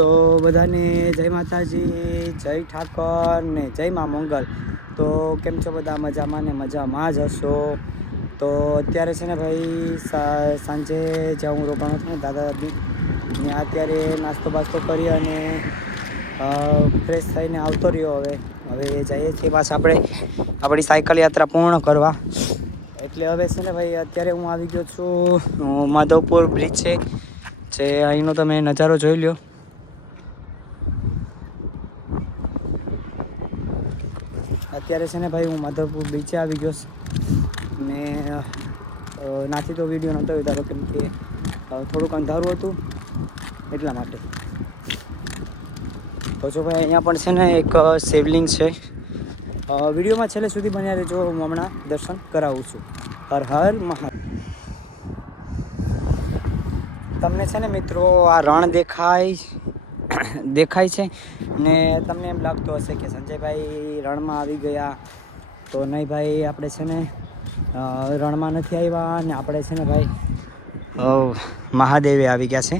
તો બધાને જય માતાજી, જય ઠાકર ને જય મા મંગલ। તો કેમ છો બધા? મજામાં ને મજામાં જ હશો। તો અત્યારે છે ને ભાઈ સાંજે જ્યાં હું રોકાણો છું ને દાદા દાદી ને અત્યારે નાસ્તો બાસ્તો કરી અને ફ્રેશ થઈને આવતો રહ્યો। હવે જઈએ છીએ પાછા આપણે આપણી સાયકલ યાત્રા પૂર્ણ કરવા। એટલે હવે છે ને ભાઈ અત્યારે હું આવી ગયો છું માધવપુર બ્રિજ છે જે અહીંનો તમે નજારો જોઈ લ્યો। અત્યારે છે ને ભાઈ હું માધવપુર બીચે આવી ગયો ને નાથી તો વિડીયો નહોતો ઉતાર્યો કેમ કે થોડુંક અંધારું હતું એટલા માટે। તો જો ભાઈ અહીંયા પણ છે ને એક શિવલિંગ છે। વિડીયોમાં છેલ્લે સુધી બન્યા રહેજો, હું હમણાં દર્શન કરાવું છું। હર હર મહાદેવ। તમને છે ને મિત્રો આ રણ દેખાય છે ને તમને એમ લાગતું હશે કે સંજયભાઈ રણમાં આવી ગયા। તો નહીં ભાઈ, આપણે છે ને રણમાં નથી આવ્યા ને આપણે છે ને ભાઈ મહાદેવે આવી ગયા છે।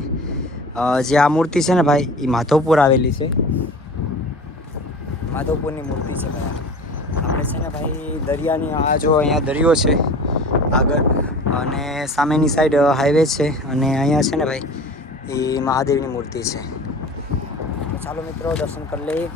જે આ મૂર્તિ છે ને ભાઈ એ માધવપુર આવેલી છે, માધવપુરની મૂર્તિ છે ભાઈ। આપણે છે ને ભાઈ દરિયાની આ જો અહીંયા દરિયો છે આગળ અને સામેની સાઈડ હાઈવે છે અને અહીંયા છે ને ભાઈ એ મહાદેવની મૂર્તિ છે। તો ચાલો મિત્રો દર્શન કરી લઈએ।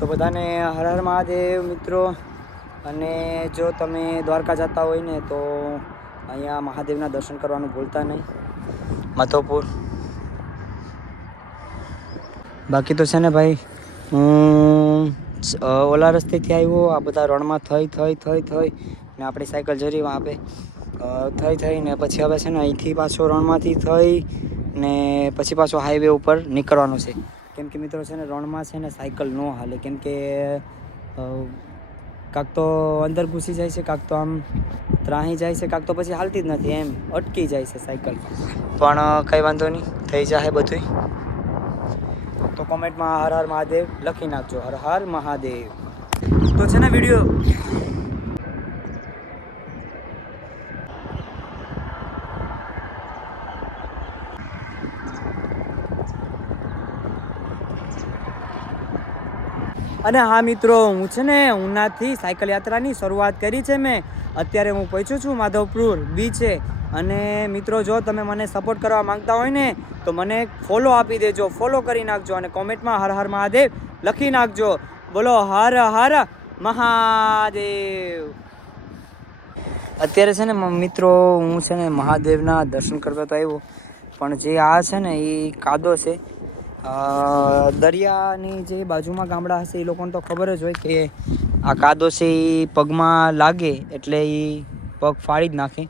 તો બધાને હર હર મહાદેવ મિત્રો। અને જો તમે દ્વારકા જતા હોય ને તો અહીંયા મહાદેવના દર્શન કરવાનું ભૂલતા નહીં, માધવપુર। બાકી તો છે ને ભાઈ હું ઓલા રસ્તેથી આવ્યો, આ બધા રણમાં થઈ ને આપણી સાયકલ જરી આપે થઈને પછી હવે છે ને અહીંથી પાછો રણમાંથી થઈ ને પછી પાછો હાઈવે ઉપર નીકળવાનો છે। કેમ કે મિત્રો છે ને રણમાં છે ને સાયકલ ન હાલે, કેમ કે કાંક તો અંદર ઘૂસી જાય છે, કાંક તો આમ ત્રાહી જાય છે, કાંક તો પછી હાલતી જ નથી, એમ અટકી જાય છે સાયકલ। પણ કંઈ વાંધો નહીં, થઈ જાય બધું। તો કોમેન્ટમાં હર હર મહાદેવ લખી નાખજો, હર હર મહાદેવ। તો છે ને વિડીયો અને હા મિત્રો, હું છે ને ઉનાથી સાયકલ યાત્રાની શરૂઆત કરી છે મેં। અત્યારે હું પહોંચ્યો છું માધવપુર બીચે। અને મિત્રો જો તમે મને સપોર્ટ કરવા માંગતા હોય ને તો મને ફોલો આપી દેજો, ફોલો કરી નાખજો અને કોમેન્ટમાં હર હર મહાદેવ લખી નાખજો। બોલો હર હર મહાદેવ। અત્યારે છે ને મિત્રો હું છે ને મહાદેવના દર્શન કરતો તો આવ્યો, પણ જે આ છે ને એ કાદો છે। દરિયાની જે બાજુમાં ગામડા હશે એ લોકોને તો ખબર જ હોય કે આ કાદો છે એ પગમાં લાગે એટલે એ પગ ફાડી જ નાખે,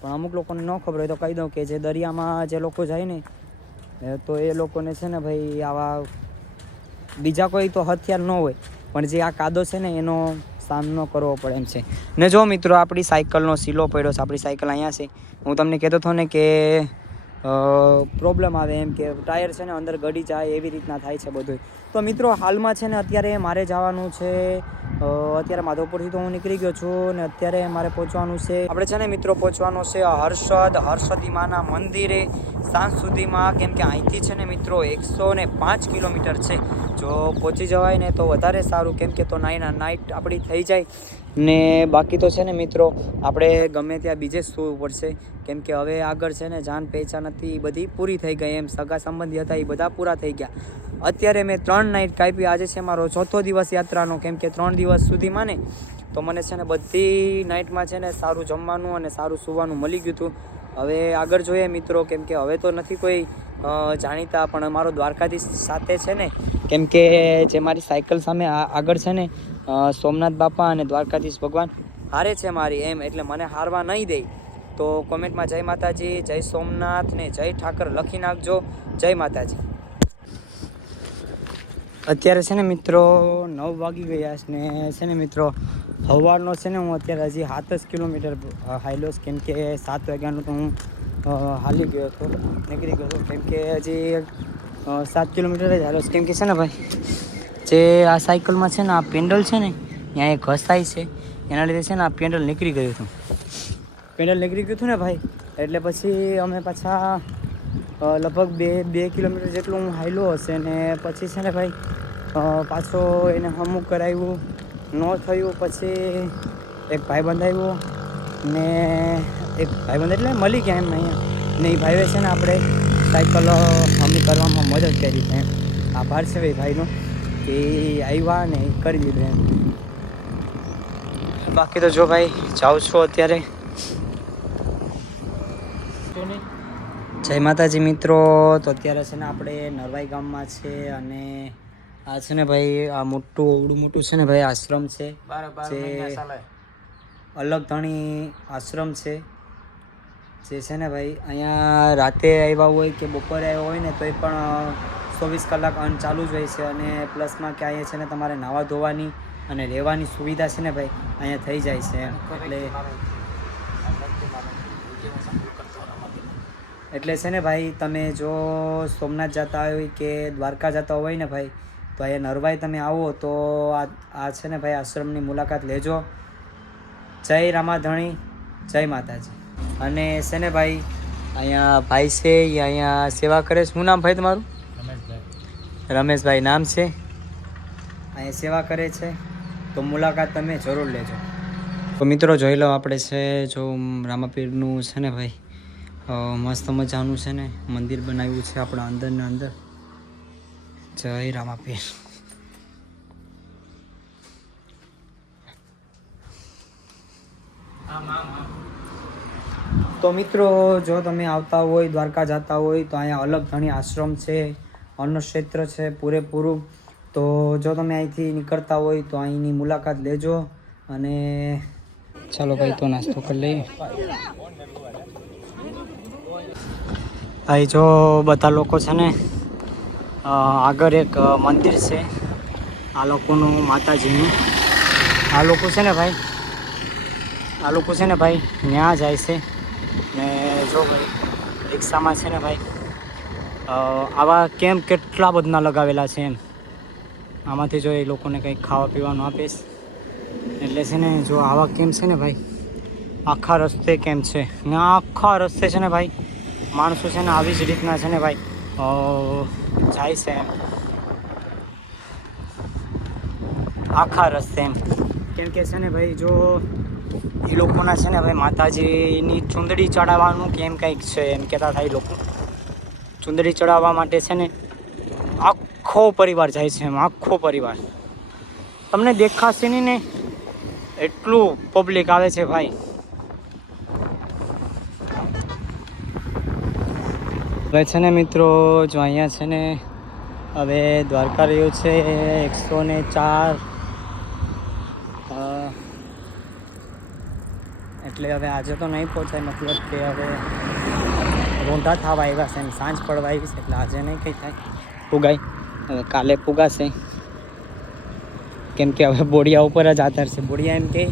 પણ અમુક લોકોને ન ખબર હોય તો કહી દઉં કે જે દરિયામાં જે લોકો જાય ને તો એ લોકોને છે ને ભાઈ આવા બીજા કોઈ તો હથિયાર ન હોય, પણ જે આ કાદો છે ને એનો સામનો કરવો પડે એમ છે। ને જો મિત્રો આપણી સાયકલનો સીલો પડ્યો છે, આપણી સાયકલ અહીંયા છે। હું તમને કહેતો હતો ને કે પ્રોબ્લેમ આવે એમ કે ટાયર છે ને અંદર ગળી જાય એવી રીતના થાય છે બધું। તો મિત્રો હાલમાં છે ને અત્યારે મારે જવાનું છે, અત્યારે માધવપુરથી તો હું નીકળી ગયો છું ને અત્યારે મારે પહોંચવાનું છે, આપણે છે ને મિત્રો પહોંચવાનું છે હર્ષદી માના મંદિરે સાંજ સુધીમાં। કેમ કે અહીંથી છે ને મિત્રો 105 કિલોમીટર છે। જો પહોંચી જવાય ને તો વધારે સારું, કેમ કે તો નાઇટ આપણી થઈ જાય ને બાકી તો છે ને મિત્રો આપણે ગમે ત્યાં બીજે જ સૂવું પડશે, કેમ કે હવે આગળ છે ને જાન પહેચાન હતી એ બધી પૂરી થઈ ગઈ, એમ સગા સંબંધી હતા એ બધા પૂરા થઈ ગયા। અત્યારે મેં 3 નાઇટ કાપી, આજે છે મારો 4થો દિવસ યાત્રાનો, કેમ કે 3 દિવસ સુધીમાં ને તો મને છે ને બધી નાઇટમાં છે ને સારું જમવાનું અને સારું સૂવાનું મળી ગયું હતું। હવે આગળ જોઈએ મિત્રો, કેમ કે હવે તો નથી કોઈ જાણીતા, પણ મારો દ્વારકાધીશ સાથે છે ને, કેમ કે જે મારી સાયકલ સામે આગળ છે ને સોમનાથ બાપા અને દ્વારકાધીશ ભગવાન હારે છે મારી, એમ એટલે મને હારવા નહીં દે। તો કોમેન્ટમાં જય માતાજી, જય સોમનાથ ને જય ઠાકર લખી નાખજો। જય માતાજી। અત્યારે છે ને મિત્રો 9 વાગી ગયા છે ને છે ને મિત્રો સવારનો છે ને હું અત્યારે હજી 7 જ કિલોમીટર હાલ્યો છે, કેમ કે 7 વાગ્યાનું તો હું હાલી ગયો હતો, નીકળી ગયો હતો, કેમ કે હજી 7 કિલોમીટર જ હાલ્યો છે. કેમ કે છે ને ભાઈ જે આ સાયકલમાં છે ને આ પેન્ડલ છે ને ત્યાં એક ઘસાય છે, એના લીધે છે ને આ પેન્ડલ નીકળી ગયું હતું. પેન્ડલ નીકળી ગયું હતું ને ભાઈ, એટલે પછી અમે પાછા લગભગ 2 કિલોમીટર જેટલું હું હાલ્યો હશે ને પછી છે ને ભાઈ પાછો એને હમું કરાવ્યું, ન થયું. પછી એક ભાઈબંધ આવ્યો ને એક ભાઈબંધ એટલે મળી ગયા એમ અહીંયા ને એ ભાઈએ છે ને આપણે સાયકલ હમી કરવામાં મદદ કરી છે એમ. આભાર છે ભાઈનો કે આવ્યા ને કરી દીધું એમ. બાકી તો જો ભાઈ જાઉં છું અત્યારે. જય માતાજી મિત્રો. તો અત્યારે છે ને આપણે નરવાઈ ગામમાં છે અને આ છે ને ભાઈ આ મોટું અવડું મોટું છે ને ભાઈ આશ્રમ છે, જે અલગ ધણી આશ્રમ છે, જે છે ને ભાઈ અહીંયા રાતે આવ્યા હોય કે બપોરે આવ્યા હોય ને તોય પણ 24 કલાક અન્ન ચાલુ જ હોય છે. અને પ્લસમાં કે અહીંયા છે ને તમારે નાહવા ધોવાની અને રહેવાની સુવિધા છે ને ભાઈ અહીંયા થઈ જાય છે એટલે છે ને ભાઈ તમે જો સોમનાથ જતા હોય કે દ્વારકા જતા હોય ને ભાઈ તો અહીંયા નરવાઈ તમે આવો તો આ છે ને ભાઈ આશ્રમની મુલાકાત લેજો. જય રામાધણી, જય માતાજી. અને છે ને ભાઈ અહીંયા ભાઈ છે એ અહીંયા સેવા કરે છે. શું નામ ભાઈ તમારું? રમેશભાઈ નામ છે. અહીંયા સેવા કરે છે, તો મુલાકાત તમે જરૂર લેજો. તો મિત્રો જોઈ લો આપણે છે જો રામાપીરનું છે ને ભાઈ મસ્ત મજાનું છે ને મંદિર બનાવ્યું છે આપણા અંદરને અંદર. જય રામાપીર. તો મિત્રો જો તમે આવતા હોય દ્વારકા જતા હોય તો અહીંયા અલગ ઘણી આશ્રમ છે, અન્ન ક્ષેત્ર છે પૂરેપૂરું. તો જો તમે અહીંથી નીકળતા હોય તો અહીંની મુલાકાત લેજો. અને ચાલો ભાઈ તો નાસ્તો કરી લઈએ. અહીં જો બધા લોકો છે ને આગળ એક મંદિર છે આ લોકોનું માતાજીનું. આ લોકો છે ને ભાઈ ત્યાં જાય છે ને જો ભાઈ રિક્ષામાં છે ને ભાઈ આવા કેમ્પ કેટલા બધા લગાવેલા છે એમ. આમાંથી જો એ લોકોને કંઈક ખાવા પીવાનું આપીશ એટલે છે ને જો આવા કેમ્પ છે ને ભાઈ આખા રસ્તે કેમ્પ છે ને આખા રસ્તે છે ને ભાઈ માણસો છે ને આવી જ રીતના છે ને ભાઈ જાય છે એમ આખા રસ્તે એમ. કેમ કે છે ને ભાઈ જો એ લોકોના છે ને ભાઈ માતાજીની ચૂંદડી ચડાવવાનું કે એમ કંઈક છે એમ કહેતા થાય લોકો. ચૂંદડી ચડાવવા માટે છે ને આખો પરિવાર જાય છે એમ, આખો પરિવાર. તમને દેખાશે નહીં ને એટલું પબ્લિક આવે છે ભાઈ. હવે છે ને મિત્રો જો અહીંયા છે ને હવે દ્વારકા રહ્યો છે 104 એટલે હવે આજે તો નહીં પહોંચાય, મતલબ કે હવે રોંઢા થવા આવ્યા છે એમ, સાંજ પડવા આવી છે એટલે આજે નહીં કંઈ થાય પુગાય. હવે કાલે પુગાશે કેમ કે હવે બોડિયા ઉપર જ આધાર છે. બોડિયા એમ કહે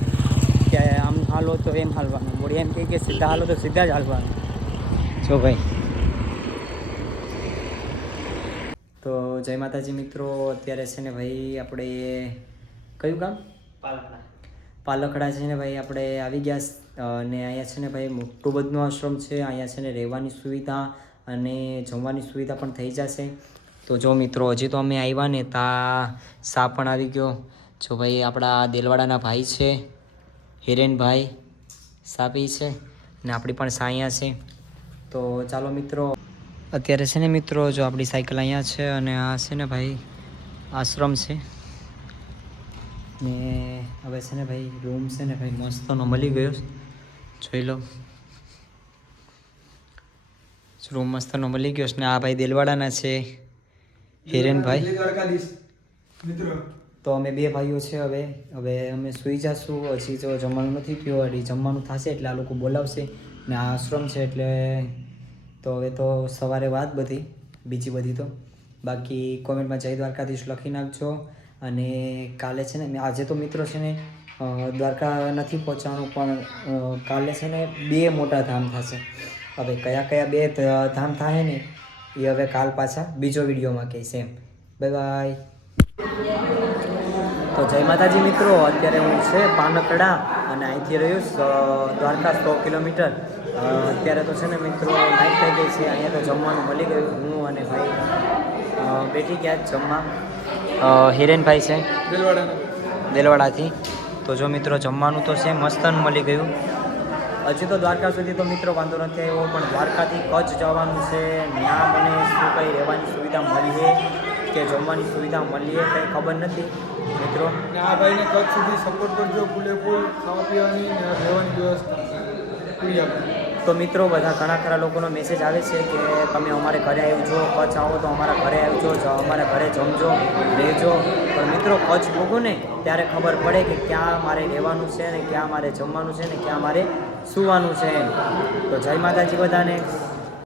કે આમ હાલો તો એમ હાલવાનું, બોડિયા એમ કહે કે સીધા હાલો તો સીધા જ હાલવાનું. જો ભાઈ તો જય માતાજી મિત્રો. અત્યારે છે ને ભાઈ આપણે કયું ગામ? પાલખડા છે ને ભાઈ આપણે આવી ગયા અને અહીંયા છે ને ભાઈ મોટું બધું આશ્રમ છે. અહીંયા છે ને રહેવાની સુવિધા અને જમવાની સુવિધા પણ થઈ જશે. તો જો મિત્રો હજી તો અમે આવ્યા ને ત્યાં સા પણ આવી ગયો. જો ભાઈ આપણા દેલવાડાના ભાઈ છે હિરેનભાઈ સાપી છે ને આપણી પણ સા અહીંયા છે. તો ચાલો મિત્રો અત્યારે છે ને મિત્રો જો આપણી સાયકલ અહીંયા છે અને આ છે ને ભાઈ આશ્રમ છે ને હવે છે ને ભાઈ રૂમ છે ને ભાઈ મસ્તનો મળી ગયો. જોઈ લો રૂમ મસ્તનો મળી ગયો ને આ ભાઈ દેલવાડાના છે હિરેનભાઈ. તો અમે બે ભાઈઓ છે. હવે અમે સૂઈ જઈશું. હજી જો જમવાનું નથી થયું, હજી જમવાનું થશે એટલે આ લોકો બોલાવશે ને આ આશ્રમ છે એટલે તો હવે તો સવારે વાત બધી બીજી બધી બાકી કોમેન્ટમાં જય દ્વારકાધીશ લખી નાખજો. અને કાલે છે ને આજે તો મિત્રો છે ને દ્વારકા નથી પહોંચવાનું, પણ કાલે છે ને 2 મોટા ધામ થશે. હવે કયા કયા 2 ધામ થાય ને એ હવે કાલ પાછા બીજો વિડીયોમાં કહીશ એમ. Bye bye. તો જય માતાજી મિત્રો, અત્યારે હું છે પાનકડા અને અહીંથી રહ્યું દ્વારકા 100 કિલોમીટર. અત્યારે તો છે ને મિત્રો નાઇટ થઈ ગઈ છે. અહીંયા તો જમવાનું મળી ગયું. હું અને ભાઈ બેઠી ગયા જમવા. હિરેનભાઈ છે દેલવાડાથી. તો જો મિત્રો જમવાનું તો છે મસ્ત મળી ગયું. હજી તો દ્વારકા સુધી તો મિત્રો વાંધો નથી આવ્યો, પણ દ્વારકાથી કચ્છ જવાનું છે. ત્યાં મને શું કંઈ રહેવાની સુવિધા મળીએ કે જમવાની સુવિધા મળીએ કંઈ ખબર નથી મિત્રો. આ ભાઈને કચ્છ સુધી સપોર્ટ કરજો, પૂરેપૂર ખાવા પીવાની ને રહેવાની વ્યવસ્થા પૂરી આપજો. તો મિત્રો બધા ઘણા ખરા લોકોનો મેસેજ આવે છે કે તમે અમારે ઘરે આવજો, કચ્છ આવો તો અમારા ઘરે આવજો, અમારા ઘરે જમજો રહેજો. પણ મિત્રો કચ્છ ભોગો ને ત્યારે ખબર પડે કે ક્યાં મારે રહેવાનું છે ને ક્યાં મારે જમવાનું છે ને ક્યાં મારે સૂવાનું છે. તો જય માતાજી બધાને.